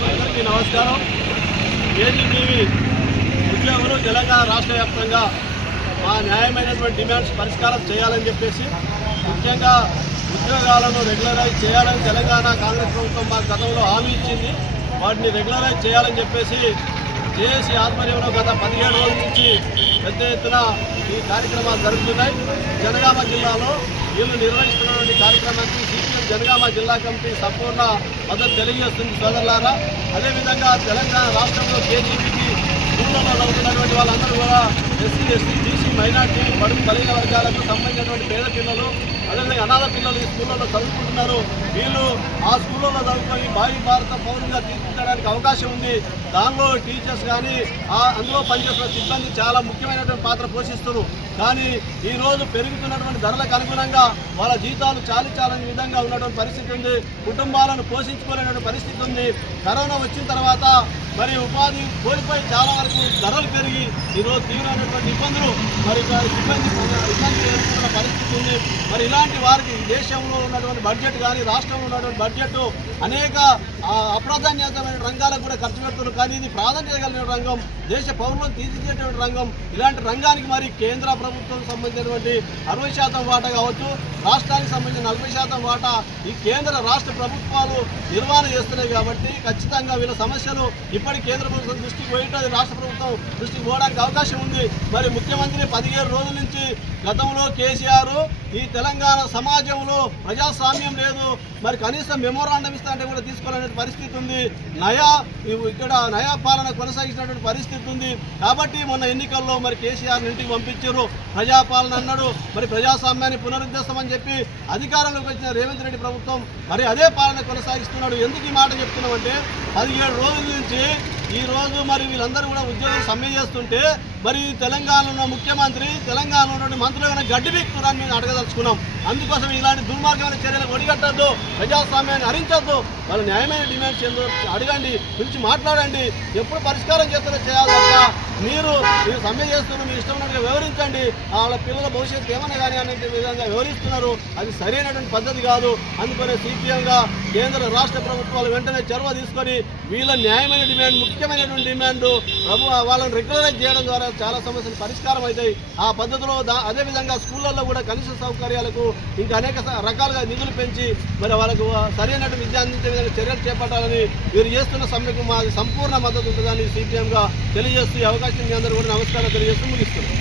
అందరికీ నమస్కారం. ఏజీటీవీ ఉద్యోగులు తెలంగాణ రాష్ట్ర వ్యాప్తంగా మా న్యాయమైనటువంటి డిమాండ్స్ పరిష్కారం చేయాలని చెప్పేసి ముఖ్యంగా ఉద్యోగాలను రెగ్యులరైజ్ చేయాలని తెలంగాణ కాంగ్రెస్ ప్రభుత్వం మా గతంలో హామీ ఇచ్చింది. వాటిని రెగ్యులరైజ్ చేయాలని చెప్పేసి జేఏసీ ఆధ్వర్యంలో గత పదిహేడు రోజుల నుంచి పెద్ద ఎత్తున ఈ కార్యక్రమాలు జరుగుతున్నాయి. జనగామ జిల్లాలో వీళ్ళు నిర్వహిస్తున్నటువంటి కార్యక్రమానికి సిపిఎం జనగామ జిల్లా కమిటీ సంపూర్ణ మద్దతు తెలియజేస్తుంది సోదరులారా. అదేవిధంగా తెలంగాణ రాష్ట్రంలో కేజీపీకి స్కూళ్ళలో చదువుతున్నటువంటి వాళ్ళందరూ కూడా ఎస్సీ ఎస్టీ బీసీ మైనార్టీ బడుగు కలిగిన వర్గాలకు సంబంధించినటువంటి పేద పిల్లలు అదేవిధంగా అనాథ పిల్లలు ఈ స్కూళ్ళలో చదువుకుంటున్నారు. వీళ్ళు ఆ స్కూళ్ళలో చదువుకొని భావి భారత పౌరులుగా తీర్చిదిద్దడానికి అవకాశం ఉంది. దానిలో టీచర్స్ కానీ ఆ అందులో పనిచేస్తున్న సిబ్బంది చాలా ముఖ్యమైనటువంటి పాత్ర పోషిస్తున్నారు. కానీ ఈ రోజు పెరుగుతున్నటువంటి ధరలకు అనుగుణంగా వాళ్ళ జీతాలు చాలి చాలని విధంగా ఉన్నటువంటి పరిస్థితి ఉంది. కుటుంబాలను పోషించుకోలేనటువంటి పరిస్థితి ఉంది. కరోనా వచ్చిన తర్వాత మరి ఉపాధి కోల్పోయి చాలా వరకు ధరలు పెరిగి ఈరోజు తీవ్రమైనటువంటి ఇబ్బందులు మరి ఇబ్బంది సిబ్బంది ఇబ్బంది ఎదుర్కొన్న పరిస్థితి ఉంది. మరి ఇలా ఇలాంటి వారికి దేశంలో ఉన్నటువంటి బడ్జెట్ కానీ రాష్ట్రంలో ఉన్నటువంటి బడ్జెట్ అనేక అప్రాధాన్యతమైన రంగాలకు కూడా ఖర్చు పెడుతున్నారు. కానీ ఇది ప్రాధాన్యత కలిగిన రంగం దేశ పౌరులను తీర్చిదిద్దేటువంటి రంగం. ఇలాంటి రంగానికి మరి కేంద్ర ప్రభుత్వం సంబంధించినటువంటి అరవై శాతం వాటా కావచ్చు రాష్ట్రానికి సంబంధించిన నలభై శాతం వాటా ఈ కేంద్ర రాష్ట్ర ప్రభుత్వాలు నిర్వహణ చేస్తున్నాయి కాబట్టి ఖచ్చితంగా వీళ్ళ సమస్యలు ఇప్పటి కేంద్ర ప్రభుత్వం దృష్టికి పోయింటుంది రాష్ట్ర ప్రభుత్వం దృష్టికి పోవడానికి అవకాశం ఉంది. మరి ముఖ్యమంత్రి పదిహేడు రోజుల నుంచి గతంలో కేసీఆర్ ఈ తెలంగాణ సమాజంలో ప్రజాస్వామ్యం లేదు. మరి కనీసం మెమోరాండం ఇస్తా అంటే కూడా తీసుకోవాలనే పరిస్థితి ఉంది. నయా ఇక్కడ నయా పాలన కొనసాగించినటువంటి పరిస్థితి ఉంది. కాబట్టి మొన్న ఎన్నికల్లో మరి కేసీఆర్ ఇంటికి పంపించారు. ప్రజాపాలన అన్నాడు. మరి ప్రజాస్వామ్యాన్ని పునరుద్ధరిస్తామని చెప్పి అధికారంలోకి వచ్చిన రేవంత్ రెడ్డి ప్రభుత్వం మరి అదే పాలన కొనసాగిస్తున్నాడు. ఎందుకు ఈ మాట చెప్తున్నామంటే పదిహేడు రోజుల నుంచి ఈ రోజు మరి వీళ్ళందరూ కూడా ఉద్యోగం సమ్మె చేస్తుంటే మరి తెలంగాణలో ముఖ్యమంత్రి తెలంగాణలో ఉన్న మంత్రులు గడ్డి బీక్కురాన్ని మేము అడగదలుచుకున్నాం. అందుకోసం ఇలాంటి దుర్మార్గమైన చర్యలకు ఒడిగట్టద్దు ప్రజాస్వామ్యాన్ని హరించొద్దు. వాళ్ళ న్యాయమైన డిమాండ్స్ ఏందో అడగండి పిలిచి మాట్లాడండి ఎప్పుడు పరిష్కారం చేస్తారో చేయాలి మీరు మీరు సమ్మె చేస్తున్న మీ ఇష్టం ఉన్నట్టుగా వివరించండి. వాళ్ళ పిల్లల భవిష్యత్తు ఏమైనా కానీ అనే విధంగా వివరిస్తున్నారు. అది సరైనటువంటి పద్ధతి కాదు. అందుకనే సిపిఎంగా కేంద్ర రాష్ట్ర ప్రభుత్వాలు వెంటనే చొరవ తీసుకొని వీళ్ళ న్యాయమైన డిమాండ్ ముఖ్యమైనటువంటి డిమాండ్. ప్రభు వాళ్ళని రికగ్నైజ్ చేయడం ద్వారా చాలా సమస్యలు పరిష్కారం అవుతాయి. ఆ పద్ధతిలో దా- అదేవిధంగా స్కూళ్ళల్లో కూడా కనీస సౌకర్యాలకు ఇంకా అనేక రకాలుగా నిధులు పెంచి మరి వాళ్ళకు సరైనటువంటి విద్య అందించే విధంగా చర్యలు చేపట్టాలని మీరు చేస్తున్న సమ్మెకు మాది సంపూర్ణ మద్దతు ఉంటుందని సిపిఎంగా తెలియజేస్తూ ఈ అవకాశం మీ అందరూ కూడా నమస్కారం తెలియజేస్తూ ముగిస్తున్నాం.